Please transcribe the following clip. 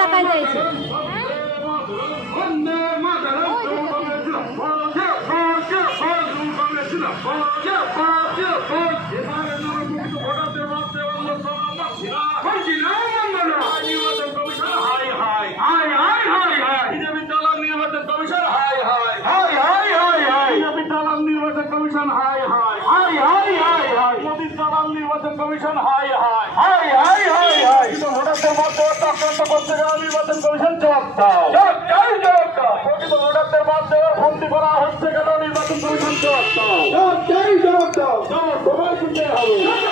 দেখা যাইছে commission high high high high high high ভোটারদের মধ্যে আক্রান্ত করতে গেলে নির্বাচন কমিশন জবাব দাও জবাব দাও প্রকৃত ভোটারদের মধ্যে বন্দি করা হচ্ছে কেন নির্বাচন কমিশন জবাব দাও জবাব দাও সবাই শুনতে হবে।